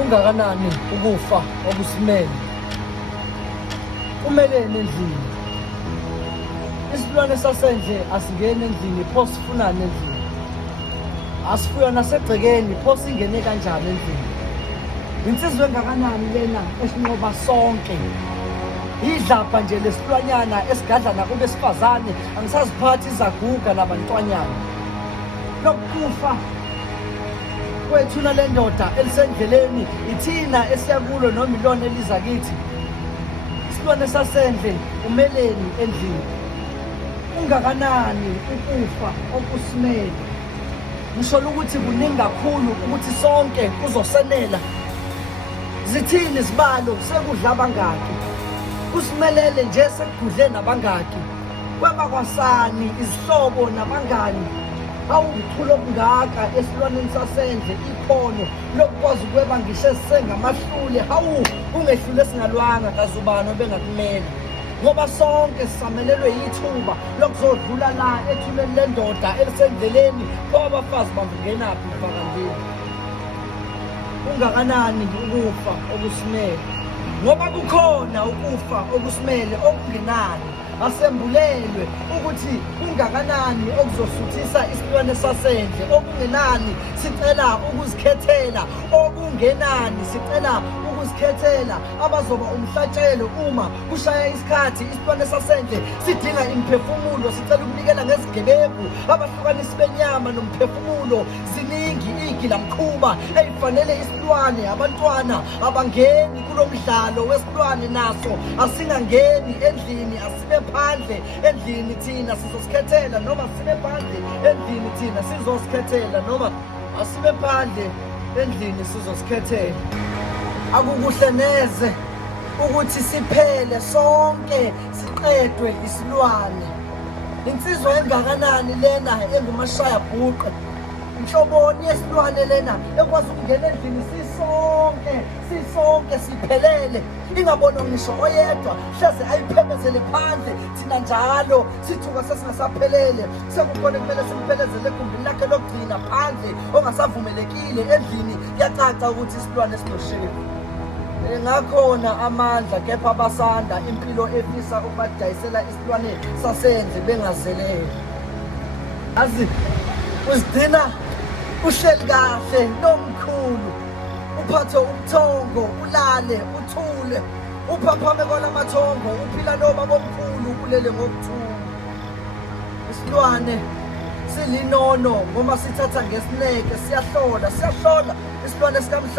Ungakanani ukufa okusimele kumelene endlini. Isilwane sasendle asigeni endlini pho sifunani endlini. Asifuywa nasegcekeni pho singene kanjani endlini. Insizwa engakanani lena esinqoba sonke. Idlapha nje lesilwanyana esigadlana kubesifazane angisaziphathi izaguga nabantwanyana. Lokufa kwethu nale ndoda elisendleleni ithina esiyakulo noma ilona eliza kithi. Isilwane sasendle umeleni endlini. Ungakanani ukufa okusimele. Ngisho ukuthi kuningi kakhulu ukuthi sonke kuzosenela. Zithini izibalo sekudla abangaki. Kusimelele nje sekugudle nabangaki. Kwaba kwasani izihlobo nabangani. Awukuthula okungaka esilwaneni sasendle ikhono lokwazi ukweba ngisho sengamahlule. Hawu ungehlule singalwanga kazubani obengakumela. Ngoba sonke sisamelelwe yithuba lokuzodlula la ethuleni lendoda elisendleleni kwabafazi bangenaphi mfakandini. Ungakanani ukufa okusimele. Ngoba kukhona ukufa okusimele okungenani. Asembulelwe ukuthi ungakanani okuzosuthisa isilwane sasendle. Okungenani sicela ukuzikhethela. Okungenani sicela ukuzikhethela abazoba umhlatshelo uma kushaya isikhathi. Isilwane sasendle sidinga imphefumulo. Sicela ukunikela ngezigebengu abahlukanisi benyama nomphefumulo. Ziningi igilamkhuba eyifanele isilwane. Abantwana abangeni kulo mdlalo wesilwane naso asingangeni endlini. Asibe phandle endlini thina sizosikhethela noma sibe phandle endlini thina sizosikhethela noma asibe phandle endlini sizosikhethela. Akukuhle neze ukuthi siphele sonke siqedwe isilwane. Insizwa engakanani lena engumashaya bhuqe. Inhloboni yesilwane lena ekwazi ukungena endlini sisonke siphelele. Ingabonwa ngisho oyedwa hleze ayiphemezele phandle. Thina njalo sithuka sesingasaphelele. Sekukhona kumele simphelezele egumbini lakhe lokugcina phandle ongasavumelekile endlini. Kuyacaca ukuthi isilwane sinoshevu. Ngakhona amandla kepha abasanda impilo efisa ukubadayisela isilwane sasendle bengazelele. Azi uzigcina uhleli kahle nomkhulu. Uphathe umthongo ulale uthule. Uphaphame kwalamathongo uphila nobaba omkhulu ulele ngokuthula. Isilwane silinono ngoba sithatha ngesineke siyahlola isilwane sikamhlobo.